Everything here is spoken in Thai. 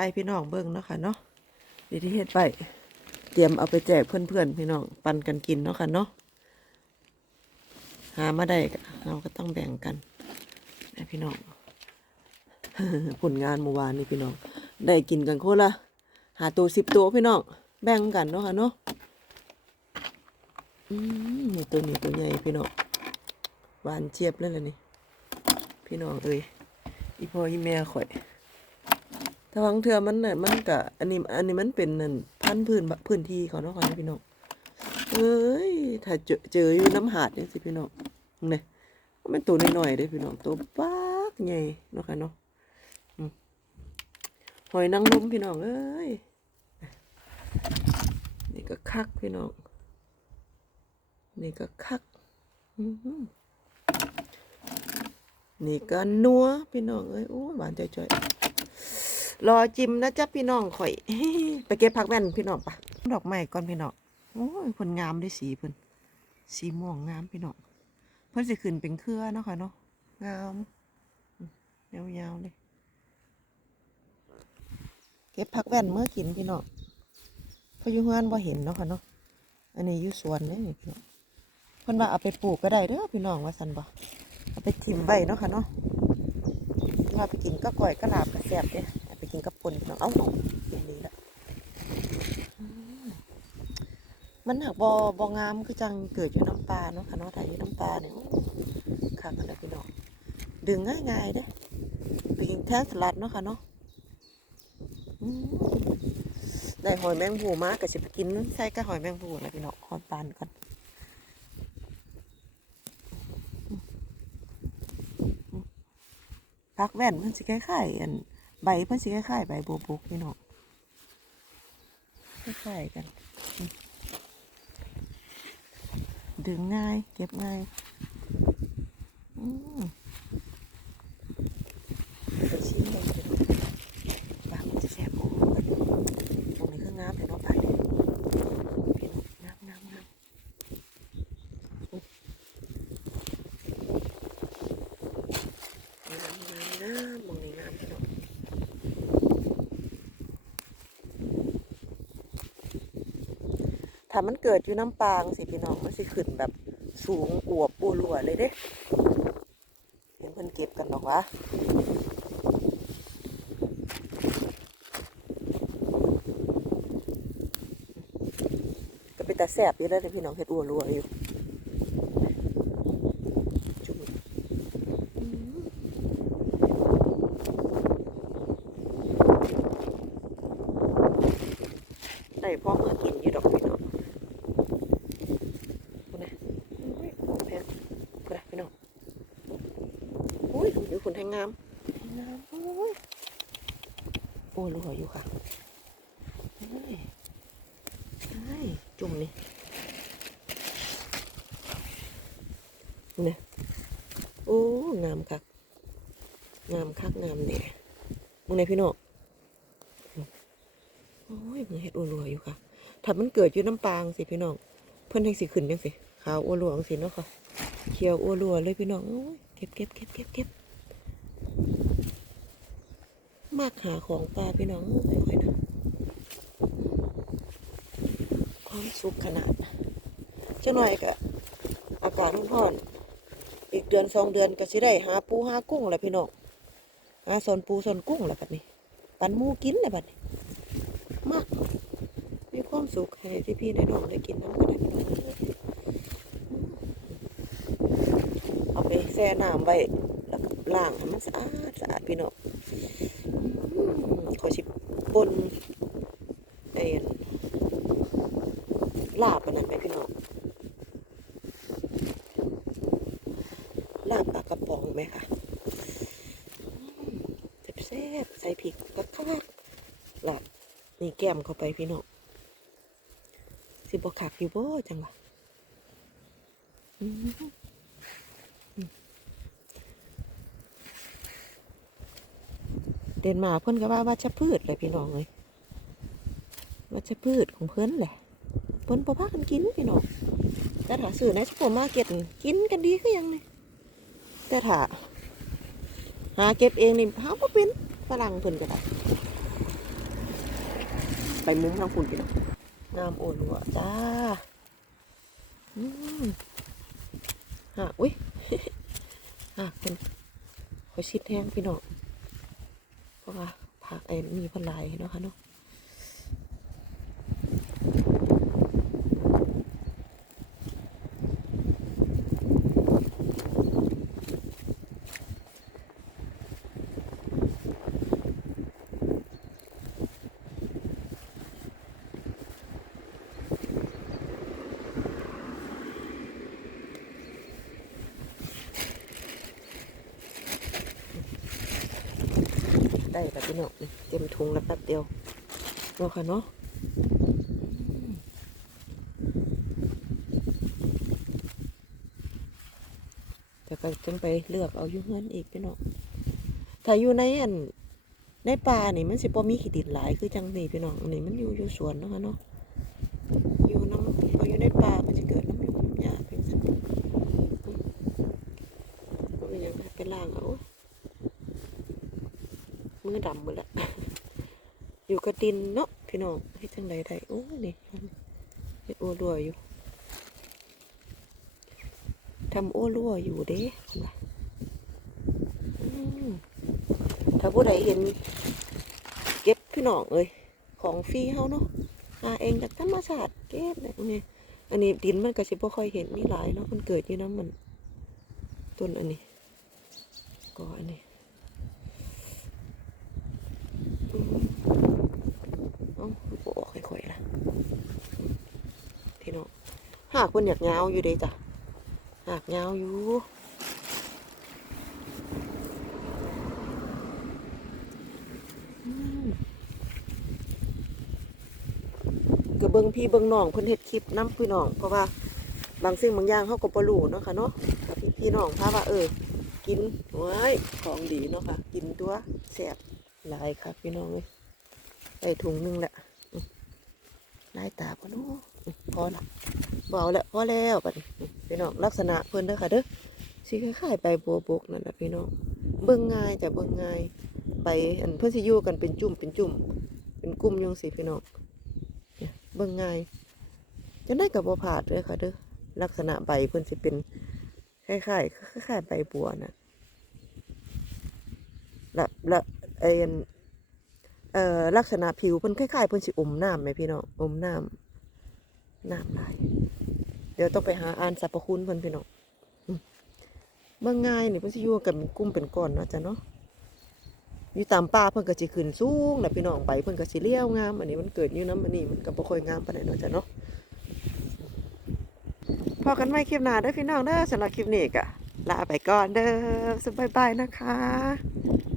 ายพี่น้องเบิ่งเนาะค่ะเนาะดีที่เฮ็ดไปเตรียมเอาไปแจกเพื่อนๆพี่น้องปันกันกินเนาะค่ะเนาะหามาได้เราก็ต้องแบ่งกันนะพี่น้องผลงานเมื่อวานนี่พี่น้อง ได้กินกันคนละหาตัวสิบตัวพี่น้องแบ่งกันเนาะค่ะเนาะอืมนี่ตัวนี้ตัวใหญ่พี่น้องหวานเจี๊ยบเลยล่ะนี่ พี่น้องเอ้ยอีพ่ออีแม่ข่อย ถ้าบางเทื่อมันน่ะมันก็อันนี้อันนี้มันเป็นนั่นพันพื้นพื้นที่เขาเนาะค่ะพี่น้องเอ้ยถ้าเจอเจออยู่น้ำหาดจังสิพี่น้องนี่มันเป็นตัวน้อยๆเด้พี่น้องตัวปากใหญ่เนาะค่ะเนาะอืมหอยนางรมพี่น้องเอ้ยนี่ก็คักพี่น้องนี่ก็คักนี่ก็นัวพี่น้องเอ้ยโอ้หวานจ่อย รอจิมนะจ๊ะพี่น้องข่อยไปเก็บผักแว่นพี่น้องปะดอกไม้ก่อนพี่น้องโอ้ยเพิ่นงามด้วยสีเพิ่นสีม่วงงามพี่น้องเพิ่นสิขึ้นเป็นเครือเนาะค่ะเนาะงามยาวๆเลยเก็บผักแว่นเมื่อกินพี่น้องพราะอยู่เฮือนบ่เห็นเนาะค่ะเนาะอันนี้อยู่สวนเนี่พี่น้องเพิ่นว่าเอาไปปลูกก็ได้เด้อพี่น้องว่าซั่นบ่เอาไปทิ่มไว้เนาะค่ะเนาะเราไปกินก็ก่อยก็ลาบก็แซ่บเด้ กินกับปนพี่น้องเอ้าเป็นนี้ละมันหักบอบองามคือจังเกิดอยู่น้ำปลาเนาะค่ะเนาะถ่ายอยู่น้ำปลาเนี่ยโอ้ค่ะกันแล้วพี่น้องดึงง่ายๆเด้ไปกินแทนสลัดเนาะค่ะเนาะได้หอยแมงภูมาก็สิไปกินใส่กับหอยแมงภูแล้วพี่น้องคอนปานก่อนพักแว่นเพิ่นสิคล้ายๆอัน ใบเพิ่นสิคล้ายๆใบบัวบกพี่น้องคล้ายๆกัน ดึงง่าย เก็บง่าย อืมไปชิมเลยพี่น้องปากมันจะแสบโอ้ยตรงนี้คืองามแต่เนาะไปเลยพี่น้องงามงามงามงามงามงามมองนี้งามพี่น้อง ถ้ามันเกิดอยู่น้ำปางสิพี่น้องมันสิขึ้นแบบสูงอวบปูรัวเลยเด้เห็นเพิ่นเก็บกันหรอกวะก็เป็นแต่แสบอยู่แล้วพี่น้องเห็ดอัวรัวอยู่จุ่มอืมได้พ่อเมื่อกินอยู่ดอกพี่น้อง คุณนะอุ้ยแพงคุณนะพี่น้องอุ้ย อยู่คุณแทงงามงามโอ้ยโอ้ยรัวอยู่ค่ะเฮ้ยเฮ้ยจุ่มนี่เนี่ยโอ้งามคักงามคักงามเนี่ยมึงไหนพี่น้องโอ้ยมึงเห็ดอัวนรัวอยู่ค่ะถ้ามันเกิดอยู่น้ำปางสิพี่น้อง เพิ่นแทงสิขึ้นจังสิขาวอ้วนหลวสิเนาะค่ะเขียวอ้วนรัวเลยพี่น้องโอ้ยเก็บเก็บเก็บเก็บเก็บ มากหาของปลาพี่น้องค่อยๆนะความสุขขนาดเจ้าหน่อยก็อากาศร้อนๆอีกเดือนสองเดือนก็สิได้หาปูหากุ้งแหละพี่น้องหาสนปูสนกุ้งแหละบัดนี้ ปันหมูกินแหละบัดนี้มากมีความสุขให้ที่พี่ได้น้องได้กินน้ำก็ได้พี่น้องเอาไปแช่น้ำไว้แล้วก็ล้างให้มันสะอาด สะอาดพี่น้องขอชิบปนไอ้ลาบอันนั้นไปพี่น้องลาบปลากระป๋องไหมคะอืมแซ่บใส่พริกกระคักลาบนี่แก้มเข้าไปพี่น้องสิบคักอยู่บ่จังวะอืมอืม เดนมาร์กเพิ่นก็ว่าวัชพืชเลยพี่น้องเลยวัชพืชของเพิ่อนแหละเพิ่อนบ่พากันกินพี่น้องแต่ถ้าซื้อในซุปเปอร์มาร์เก็ตกินกันดีคือหยังนี่แต่ถ้าหาเก็บเองนี่หาบ่เป็นฝรั่งเพิ่นก็ได้ไปมุมทางฝุ่นพี่น้องงามโอลัวจ้าอืมฮะอุ้ยฮะเป็นขอยชิดแห้งพี่น้อง ราะว่าผักไอ้มีพลายเนาะค่ะเนาะ ได้แบบพี่น้องนี่เต็มถุงแล้วแป๊บเดียวเนาะค่ะเนาะแต่ก็จังไปเลือกเอาอยู่เฮือนอีกพี่น้องถ้าอยู่ในอันในป่านี่มันสิบ่มีขี้ดินหลายคือจังนี่พี่น้องอันนี้มันอยู่อยู่สวนเนาะค่ะเนาะอยู่น้ำพออยู่ในป่ามันจะเกิดน้ำอยู่น้ำยาเป็นสันก็เป็นหยังไงไปล่างเอา มือดำหมดละอยู่กับดินเนาะพี่น้องให้จังใดไดโอ้นี่เฮ็ดโอ้รัวอยู่ทำโอ้รัวอยู่เด้เห็นปะอืมถ้าผู้ใดเห็น เก็บพี่น้องเอ้ยของฟรีเฮาเนาะหาเองจากธรรมชาติเก็บแบบนี้อันนี้ดินมันก็สิบ่ค่อยเห็นมีหลายเนาะมันเกิดอยู่น้ำมันต้นอันนี้ก็อันนี้ เอ้าบออกค่อยๆล่ะพี่น้อง หากคนอยากเงาอยู่เด้จ้ะหากเงาอยู่อืมก็เบิ่งพี่เบิ่งน้องเพิ่นเฮ็ดคลิปนํพี่น้องเพราะว่าบางสิ่งบางอย่างเขาก็บ่รู้เนาะค่ะเนาะพี่พี่น้องพาว่าเออ กินไว้ายของดีเนาะค่ะ กินตัวแซ่บหลายครับพี่น้องเอ้ยใส่ถุงนึงแหละอืมลายตาพอเนาะอืม พอละเบเอาแล้วพอแล้วบัดนี้อืมพี่น้องลักษณะเพิ่นเด้อค่ะเด้อสิคล้ายๆใบบัวบกนั่นแหละพี่น้องเบิ่งง่ายแต่เบิ่งง่ายใบอันเพิ่นสิอยู่กันเป็นจุ่มเป็นจุ่ม เป็นกลุ่มยังสิพี่น้องเบิ่งง่ายจะได้กับบ่ผาดเลยค่ะเด้อลักษณะใบเพิ่นสิเป็นคล้ายๆคล้ายๆใบบัวน่ะละละไอ้อันเอ่อลักษณะผิวเพิ่นคล้ายๆเพิ่นสิอมน้ำไหมพี่น้องอมน้ำ น้ำลาย เดี๋ยวต้องไปหาอ่านสรรพคุณเพิ่นพี่น้องเมื่อง่ายนี่เพิ่นสิอยู่กันเป็นกลุ่มเป็นก้อนเนาะจ้ะเนาะอยู่ตามป่าเพิ่นก็สิขึ้นสูงนะพี่น้องใบเพิ่นก็สิเลี้ยวงาม อันนี้มันเกิดอยู่น้ำอันนี้มันก็บ่ค่อยงามปานใดเนาะจ้ะเนาะพอกันใหม่คลิปหน้าเด้อพี่น้องเด้อสำหรับคลิปนี้ก็ลาไปก่อนเด้อสบายบายนะคะ